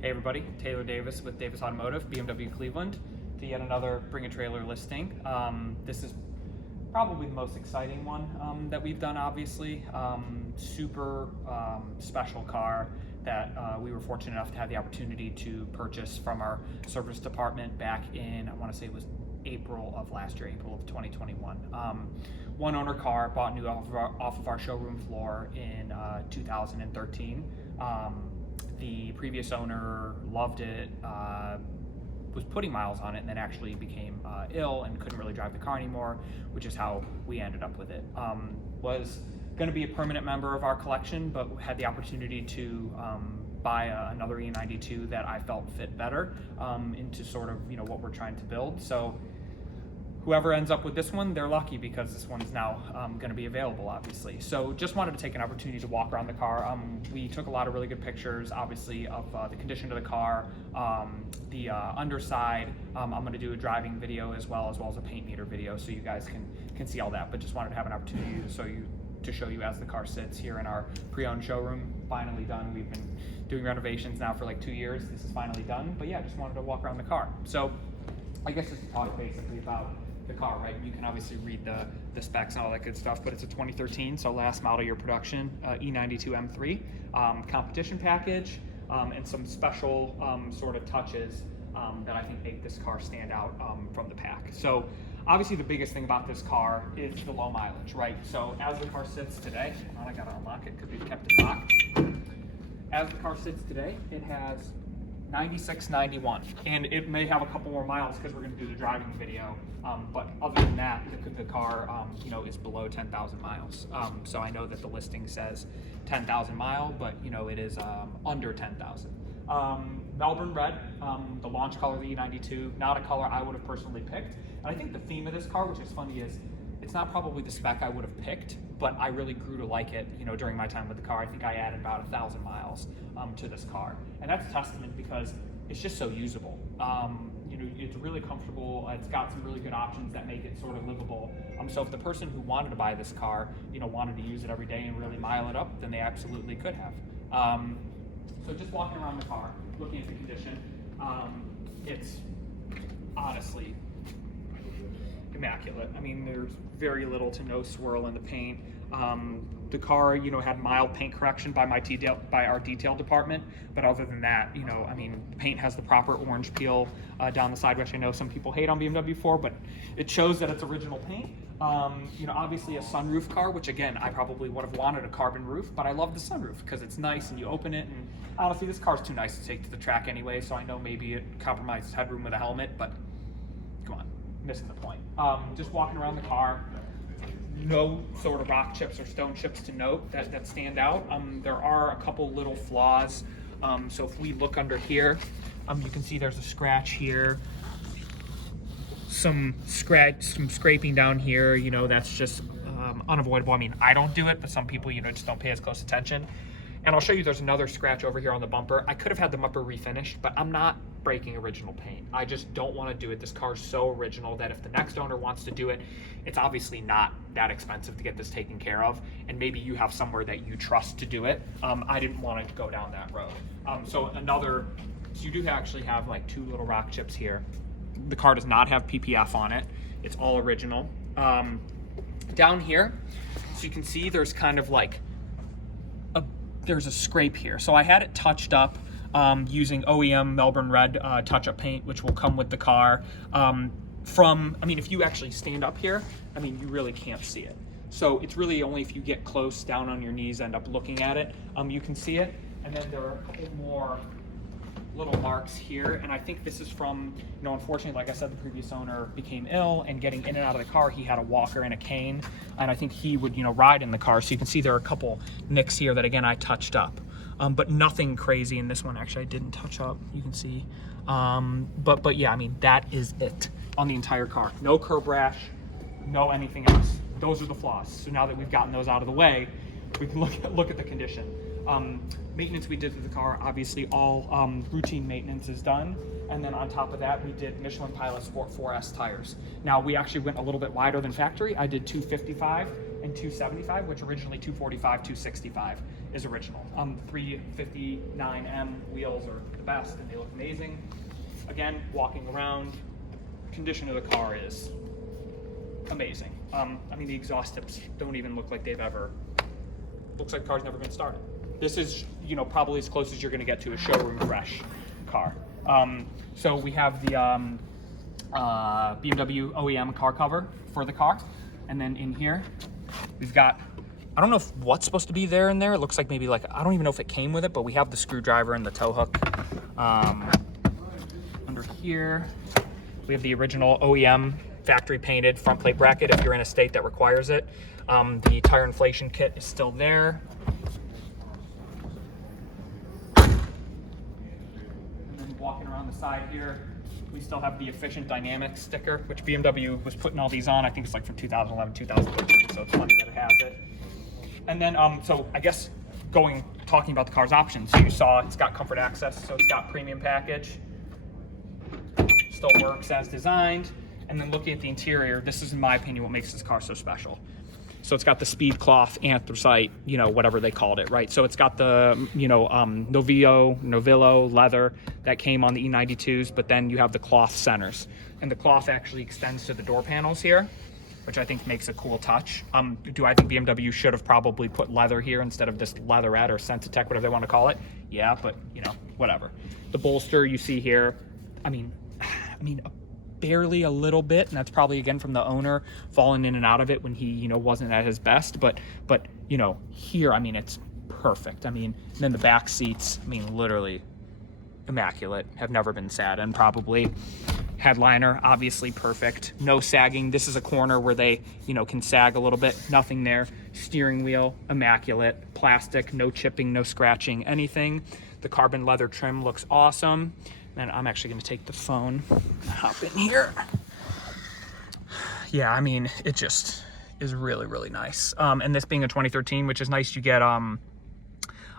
Hey everybody, Taylor Davis with Davis Automotive, BMW Cleveland, to yet another Bring a Trailer listing. This is probably the most exciting one that we've done, obviously. Super special car that we were fortunate enough to have the opportunity to purchase from our service department back in, I want to say it was April of last year, April of 2021. One owner car, bought new off of our showroom floor in 2013. The previous owner loved it, was putting miles on it, and then actually became ill and couldn't really drive the car anymore, which is how we ended up with it. Was going to be a permanent member of our collection, but had the opportunity to buy another E92 that I felt fit better into sort of what we're trying to build. So whoever ends up with this one, they're lucky because this one's now going to be available, obviously. So just wanted to take an opportunity to walk around the car. We took a lot of really good pictures, obviously, of the condition of the car, the underside. I'm going to do a driving video as well as a paint meter video, so you guys can see all that. But just wanted to have an opportunity to show you as the car sits here in our pre-owned showroom. Finally done. We've been doing renovations now for like 2 years. This is finally done. But yeah, just wanted to walk around the car. So I guess just to talk basically about the car, right? You can obviously read the specs and all that good stuff, but it's a 2013, so last model year production, E92 M3, competition package, and some special sort of touches that I think make this car stand out from the pack. So obviously the biggest thing about this car is the low mileage, right? So as the car sits today, I gotta unlock it because we've kept it locked. As the car sits today, it has 9691, and it may have a couple more miles because we're going to do the driving video, but other than that, the car is below 10,000 miles. So I know that the listing says 10,000 mile, but it is under 10,000. Melbourne Red, the launch color of the E92, not a color I would have personally picked. And I think the theme of this car, which is funny, is it's not probably the spec I would have picked, but I really grew to like it, during my time with the car. I think I added about 1,000 miles to this car. And that's a testament because it's just so usable. It's really comfortable. It's got some really good options that make it sort of livable. So if the person who wanted to buy this car, wanted to use it every day and really mile it up, then they absolutely could have. So just walking around the car, looking at the condition, it's honestly immaculate. I mean, there's very little to no swirl in the paint. The car, had mild paint correction by our detail department, but other than that, I mean, the paint has the proper orange peel down the side, which I know some people hate on BMW for, but it shows that it's original paint. Obviously a sunroof car, which again, I probably would have wanted a carbon roof, but I love the sunroof because it's nice and you open it, and honestly, this car's too nice to take to the track anyway, so I know maybe it compromises headroom with a helmet, but come on, missing the point. Just walking around the car, no sort of rock chips or stone chips to note that stand out. There are a couple little flaws. So if we look under here, you can see there's a scratch here, some scraping down here. That's just unavoidable. I mean, I don't do it, but some people just don't pay as close attention. And I'll show you there's another scratch over here on the bumper. I could have had the bumper refinished, but I'm not breaking original paint. I just don't want to do it. This car's so original that if the next owner wants to do it, it's obviously not that expensive to get this taken care of. And maybe you have somewhere that you trust to do it. I didn't want to go down that road. So you do actually have like 2 little rock chips here. The car does not have PPF on it. It's all original. Down here, so you can see there's kind of like there's a scrape here. So I had it touched up using OEM Melbourne Red touch-up paint, which will come with the car. If you actually stand up here, you really can't see it. So it's really only if you get close down on your knees, end up looking at it, you can see it. And then there are a couple more little marks here, and I think this is from, unfortunately, like I said, the previous owner became ill, and getting in and out of the car, he had a walker and a cane, and I think he would, ride in the car. So you can see there are a couple nicks here that, again, I touched up, but nothing crazy. And this one, actually, I didn't touch up, you can see. But yeah, that is it on the entire car. No curb rash, no anything else. Those are the flaws. So now that we've gotten those out of the way, we can look at the condition. Maintenance we did to the car, obviously all routine maintenance is done. And then on top of that, we did Michelin Pilot Sport 4S tires. Now we actually went a little bit wider than factory. I did 255 and 275, which originally 245, 265. is original. The 359M wheels are the best and they look amazing. Again, walking around, the condition of the car is amazing. I mean, the exhaust tips don't even look like they've ever, looks like the car's never been started. This is, you know, probably as close as you're gonna get to a showroom fresh car. So we have the BMW OEM car cover for the car. And then in here, we've got, I don't know if what's supposed to be there in there. It looks like maybe like, I don't even know if it came with it, but we have the screwdriver and the tow hook. Under here, we have the original OEM factory painted front plate bracket if you're in a state that requires it. The tire inflation kit is still there. And then walking around the side here, we still have the Efficient Dynamics sticker, which BMW was putting all these on. I think it's like from 2011, 2013, so it's funny that it has it. And then, so I guess talking about the car's options, so you saw it's got comfort access, so it's got premium package, still works as designed. And then looking at the interior, this is, in my opinion, what makes this car so special. So it's got the speed cloth anthracite, you know, whatever they called it, right? So it's got the, you know, Novillo leather that came on the E92s, but then you have the cloth centers. And the cloth actually extends to the door panels here, which I think makes a cool touch. Do I think BMW should have probably put leather here instead of this leatherette or Sensitech, whatever they want to call it? Yeah, but, you know, whatever. The bolster you see here, I mean, barely a little bit, and that's probably again from the owner falling in and out of it when he, you know, wasn't at his best, but you know, here, I mean, it's perfect. I mean, and then the back seats, I mean, literally immaculate, have never been sat in probably. Headliner, obviously perfect, no sagging. This is a corner where they, you know, can sag a little bit, nothing there. Steering wheel, immaculate, plastic, no chipping, no scratching, anything. The carbon leather trim looks awesome. And I'm actually going to take the phone and hop in here. Yeah, I mean, it just is really, really nice. And this being a 2013, which is nice, you get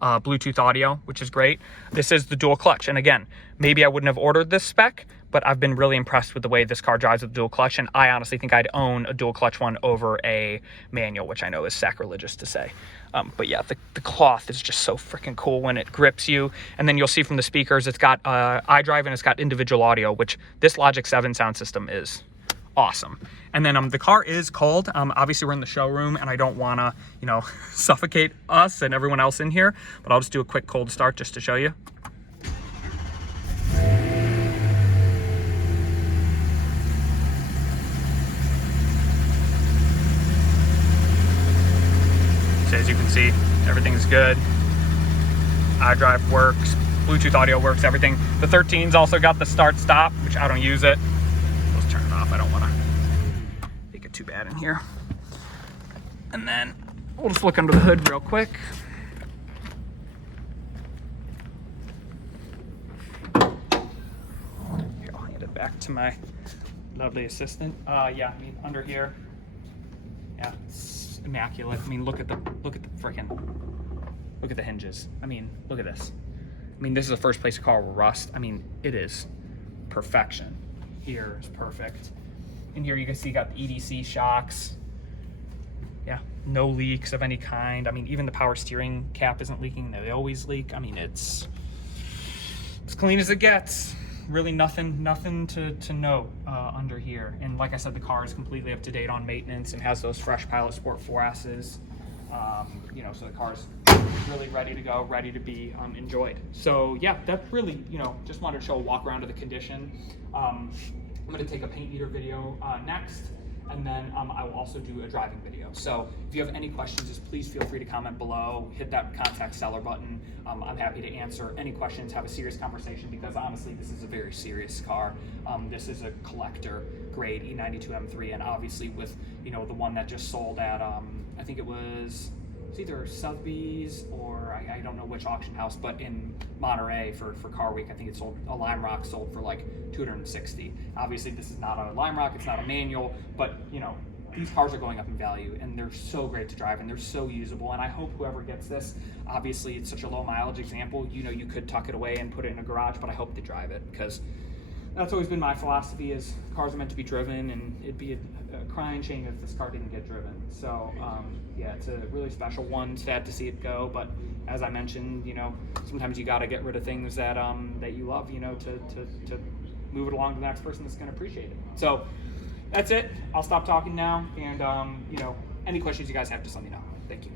Bluetooth audio, which is great. This is the dual clutch. And again, maybe I wouldn't have ordered this spec, but I've been really impressed with the way this car drives with dual clutch. And I honestly think I'd own a dual clutch one over a manual, which I know is sacrilegious to say. But yeah, the cloth is just so freaking cool when it grips you. And then you'll see from the speakers, it's got iDrive and it's got individual audio, which this Logic 7 sound system is awesome. And then the car is cold. Obviously we're in the showroom and I don't want to, you know, suffocate us and everyone else in here, but I'll just do a quick cold start just to show you. So as you can see, everything's good. iDrive works, Bluetooth audio works, everything. The 13's also got the start stop, which I don't use it. Let's turn it off. I don't want to make it too bad in here. And then we'll just look under the hood real quick. Here, I'll hand it back to my lovely assistant. Yeah, I mean, under here, yeah, it's immaculate. I mean, look at the hinges. I mean, look at this. I mean, this is the first place a car will rust. I mean, it is perfection. Here is perfect. In here, you can see you got the EDC shocks. Yeah, no leaks of any kind. I mean, even the power steering cap isn't leaking. They always leak. I mean, it's as clean as it gets. Really nothing to note under here. And like I said, the car is completely up to date on maintenance and has those fresh Pilot Sport 4S's. You know, so the car's really ready to go, ready to be enjoyed. So yeah, that's really, you know, just wanted to show a walk around of the condition. I'm going to take a paint meter video next, and then I will also do a driving video. So if you have any questions, just please feel free to comment below, hit that contact seller button. I'm happy to answer any questions, have a serious conversation, because honestly, this is a very serious car. This is a collector grade E92 M3, and obviously with, you know, the one that just sold at, I think it was either Sotheby's or I don't know which auction house, but in Monterey for Car Week, I think it sold, a Lime Rock sold for like $260. Obviously this is not a Lime Rock, it's not a manual, but you know, these cars are going up in value and they're so great to drive and they're so usable. And I hope whoever gets this, obviously it's such a low mileage example, you know, you could tuck it away and put it in a garage, but I hope they drive it, because that's always been my philosophy, is cars are meant to be driven, and it'd be a crying shame if this car didn't get driven. So yeah, it's a really special one. Sad to see it go, but as I mentioned, you know, sometimes you got to get rid of things that that you love, you know, to move it along to the next person that's going to appreciate it. So that's it. I'll stop talking now, and you know, any questions you guys have, just let me know. Thank you.